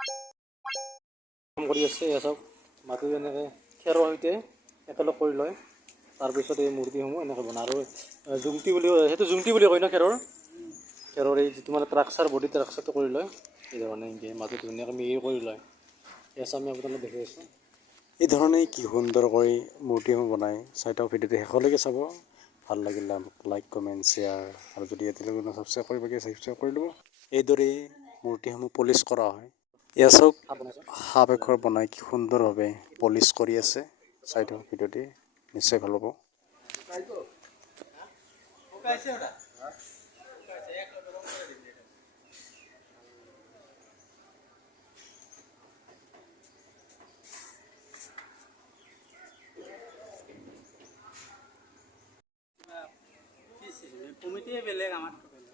কাম কৰি আছে এয়া চাওক মাটি এনেকৈ খেৰৰ সৈতে একেলগ কৰি লয় তাৰপিছত এই মূৰ্তিসমূহ এনেকৈ বনায় আৰু জুংটি বুলি সেইটো জুংটি বুলি কয় ন খেৰৰ এই যিটো মানে ট্ৰাকচাৰ বডি ট্ৰাকচাৰটো কৰি লয় এই ধৰণে এনেকৈ মাটিটো ধুনীয়াকৈ মিহি কৰি লয় এয়া আমি আপোনালোকে দেখি আছোঁ এই ধৰণে কি সুন্দৰকৈ মূৰ্তিসমূহ বনায় চাই থাকক ভিডিঅ'টো শেষলৈকে চাব ভাল লাগিলে লাইক কমেণ্ট শ্বেয়াৰ আৰু যদি এতিয়ালৈকে ছাবস্ক্ৰাইব কৰিবগৈ ছাবস্ক্ৰাইব কৰি ল'ব এইদৰেই মূৰ্তিসমূহ পলিচ কৰা হয় এয়া চাওক সাপ এঘৰ বনাই কি সুন্দৰভাৱে পলিচ কৰি আছে চাই থাকক ভিডিঅ'টি নিশ্চয় ভাল পাব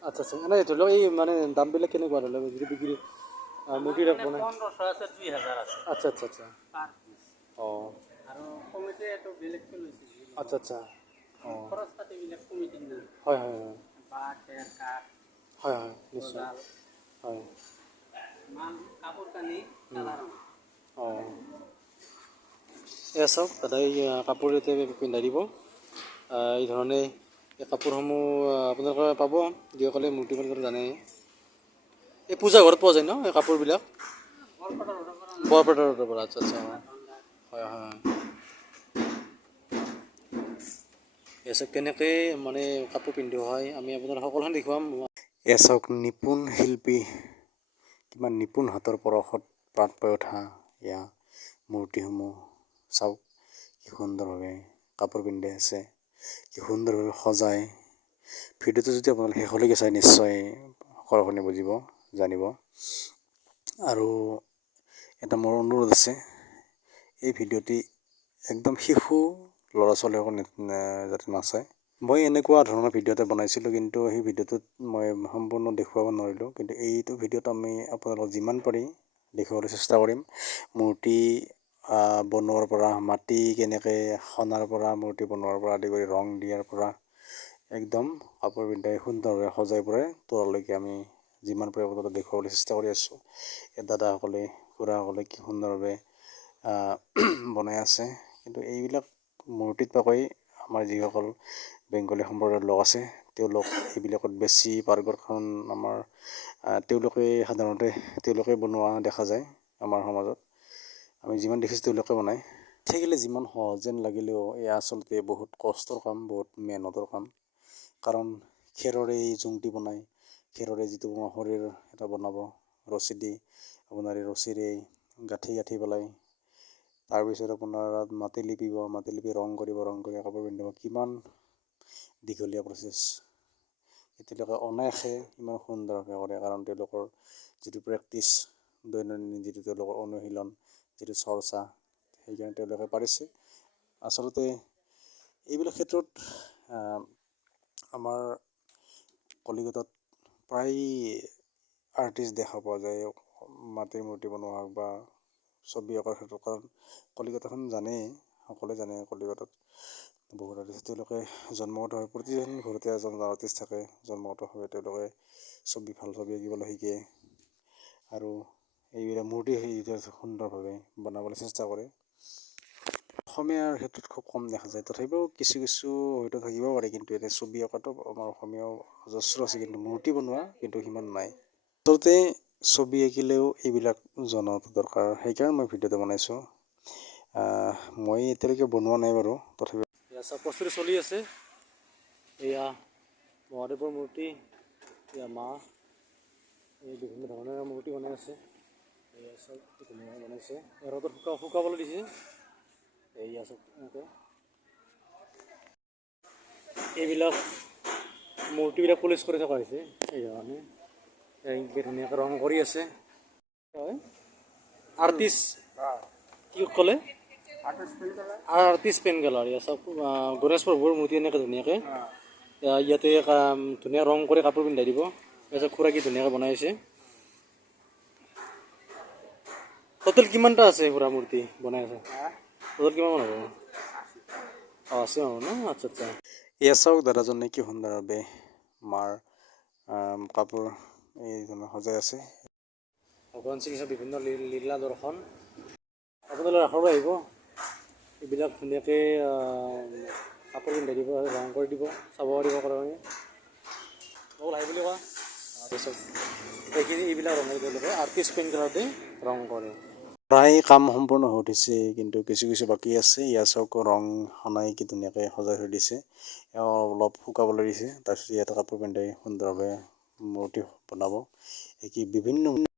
আচ্ছা আচ্ছা এনেই ধৰি লওক এই মানে দামবিলাক কেনেকুৱা ধৰি লওক যদি বিক্ৰী মূৰ্তি বনাই 1500 আছে 2000 আছে আচ্ছা আচ্ছা আচ্ছা অঁ আৰু কমিটিয়ে এইটো বেলেগকৈ লৈছে আচ্ছা আচ্ছা অঁ খৰচ পাতিবিলাক কমিটিৰ না হয় হয় হয় বাট খেৰ কাঠ হয় হয় নিশ্চয় হয় মাল কাপোৰ কানি অঁ এয়া চাওক দাদাই কাপোৰ এতিয়া পিন্ধাই দিব এই ধৰণে এই কাপোৰসমূহ আপোনালোকে পাব যিসকলে মূৰ্তি বনাব জানে এই পূজা ঘৰত পোৱা যায় ন এই কাপোৰবিলাক বৰপেটাৰ পৰা আচ্ছা আচ্ছা হয় হয় হয় এয়া চাওক কেনেকৈ মানে কাপোৰ পিন্ধোৱা হয় আমি আপোনাৰ সকলোখন দেখুৱাম এয়া চাওক নিপুণ শিল্পী কিমান নিপুণ হাতৰ পৰশত প্ৰাণ পাই উঠা এয়া মূৰ্তিসমূহ চাওক কি সুন্দৰভাৱে কাপোৰ পিন্ধি আছে কি সুন্দৰভাৱে সজায় ভিডিঅ'টো যদি আপোনালোকে শেষলৈকে চাই নিশ্চয় সকলোখিনি বুজিব জানিব আৰু এটা মোৰ অনুৰোধ আছে এই ভিডিঅ'টি একদম শিশু ল'ৰা ছোৱালীসকল যাতে নাচায় মই এনেকুৱা ধৰণৰ ভিডিঅ' এটা বনাইছিলোঁ কিন্তু সেই ভিডিঅ'টোত মই সম্পূৰ্ণ দেখুৱাব নোৱাৰিলোঁ কিন্তু এইটো ভিডিঅ'ত আমি আপোনালোকক যিমান পাৰি দেখুৱাবলৈ চেষ্টা কৰিম মূৰ্তি বনোৱাৰ পৰা মাটি কেনেকৈ খনাৰ পৰা মূৰ্তি বনোৱাৰ পৰা আদি কৰি ৰং দিয়াৰ পৰা একদম কাপোৰ পিন্ধাই সুন্দৰভাৱে সজাই পৰাই তললৈকে আমি যিমান পাৰি আপোনালোকক দেখুৱাবলৈ চেষ্টা কৰি আছোঁ এই দাদাসকলে খুৰাসকলে কি সুন্দৰভাৱে বনাই আছে কিন্তু এইবিলাক মূৰ্তিত পাকৈ আমাৰ যিসকল বেংগলী সম্প্ৰদায়ৰ লোক আছে তেওঁলোক এইবিলাকত বেছি পাৰ্গত কাৰণ আমাৰ তেওঁলোকে সাধাৰণতে তেওঁলোকে বনোৱা দেখা যায় আমাৰ সমাজত আমি যিমান দেখিছোঁ তেওঁলোকে বনায় থাকিলে যিমান সহজ যেন লাগিলেও এয়া আচলতে বহুত কষ্টৰ কাম বহুত মেহনতৰ কাম কাৰণ খেৰৰে জুংটি বনায় খেৰৰে যিটো শৰীৰ এটা বনাব ৰছী দি আপোনাৰ এই ৰছীৰে গাঁঠি পেলাই তাৰপিছত আপোনাৰ মাটি লিপিব মাটি লিপি ৰং কৰিব ৰং কৰি কাপোৰ পিন্ধিব কিমান দীঘলীয়া প্ৰচেছ তেওঁলোকে অনায়াসে ইমান সুন্দৰভাৱে কৰে কাৰণ তেওঁলোকৰ যিটো প্ৰেক্টিছ দৈনন্দিন যিটো তেওঁলোকৰ অনুশীলন যিটো চৰ্চা সেইকাৰণে তেওঁলোকে পাৰিছে আচলতে এইবিলাক ক্ষেত্ৰত আমাৰ কলিকতাত প্ৰায় আৰ্টিষ্ট দেখা পোৱা যায় মাটিৰ মূৰ্তি বনোৱা হওক বা ছবি অঁকাৰ ক্ষেত্ৰত কাৰণ কলিকতাখন জানেই সকলোৱে জানে কলিকতাত বহুত আৰ্টিষ্ট তেওঁলোকে জন্মগতভাৱে প্ৰতিজন ঘৰতে এজন আৰ্টিষ্ট থাকে জন্মগতভাৱে তেওঁলোকে ভাল ছবি আঁকিবলৈ শিকে আৰু এইবিলাক মূৰ্তি সুন্দৰভাৱে বনাবলৈ চেষ্টা কৰে অসমীয়াৰ ক্ষেত্ৰত খুব কম দেখা যায় তথাপিও কিছু হয়তো থাকিব পাৰে কিন্তু এতিয়া ছবি অঁকাটো আমাৰ অসমীয়াও অজস্ৰ আছে কিন্তু মূৰ্তি বনোৱা কিন্তু সিমান নাই আচলতে ছবি আঁকিলেও এইবিলাক জনাটো দৰকাৰ সেইকাৰণে মই ভিডিঅ'টো বনাইছোঁ মই এতিয়ালৈকে বনোৱা নাই বাৰু তথাপিও এয়া চব প্ৰস্তুতি চলি আছে এয়া মহাদেৱৰ মূৰ্তি এয়া মা এই বিভিন্ন ধৰণৰ মূৰ্তি বনাই আছে এয়া চব ধুনীয়াকৈ বনাইছে ৰ'দত শুকাবলৈ দিছে এয়া চব এনেকৈ এইবিলাক মূৰ্তিবিলাক পলিচ কৰি থকা হৈছে এইধৰণে এনেকৈ ধুনীয়াকৈ ৰং কৰি আছে আৰ্টিষ্ট কি ক'লে আৰ্টিষ্ট পেইণ্ট কালাৰ এয়া চব গণেশ প্ৰভুৰ মূৰ্তি এনেকৈ ধুনীয়াকৈ ইয়াতে ধুনীয়া ৰং কৰি কাপোৰ পিন্ধাই দিব তাৰপিছত খুৰা কি ধুনীয়াকৈ বনাইছে টোটেল কিমানটা আছে খুৰা মূৰ্তি বনাই আছে টোটেল কিমান হ'ব আছে হ'ব ন আচ্ছা আচ্ছা এয়া চাওক দাদাজনে কি সুন্দৰভাৱে মাৰ কাপোৰ এইজনে সজাই আছে ভগৱান শ্ৰীকৃষ্ণৰ বিভিন্ন লীলা দৰ্শন আপোনালোকে ৰাসলৈ আহিব। এইবিলাক ধুনীয়াকৈ কাপোৰ পিন্ধাই দিব, ৰং কৰি দিব, চাব পাৰিব কাৰণে অকল আহি বুলি কোৱা। তাৰপিছত এইখিনি এইবিলাক ৰঙেৰে তেওঁলোকে আৰ্টিষ্ট পেইণ্ট কালাৰ দি ৰং কৰে। প্ৰায় কাম সম্পূৰ্ণ হৈ উঠিছে, কিন্তু কিছু কিছু বাকী আছে। ইয়াত চাওক ৰং সানাই কি ধুনীয়াকৈ সজাই থৈ দিছে, অলপ শুকাবলৈ দিছে। তাৰপিছত ইয়াতে কাপোৰ পিন্ধাই সুন্দৰভাৱে মূৰ্তি বনাব। এই কি বিভিন্ন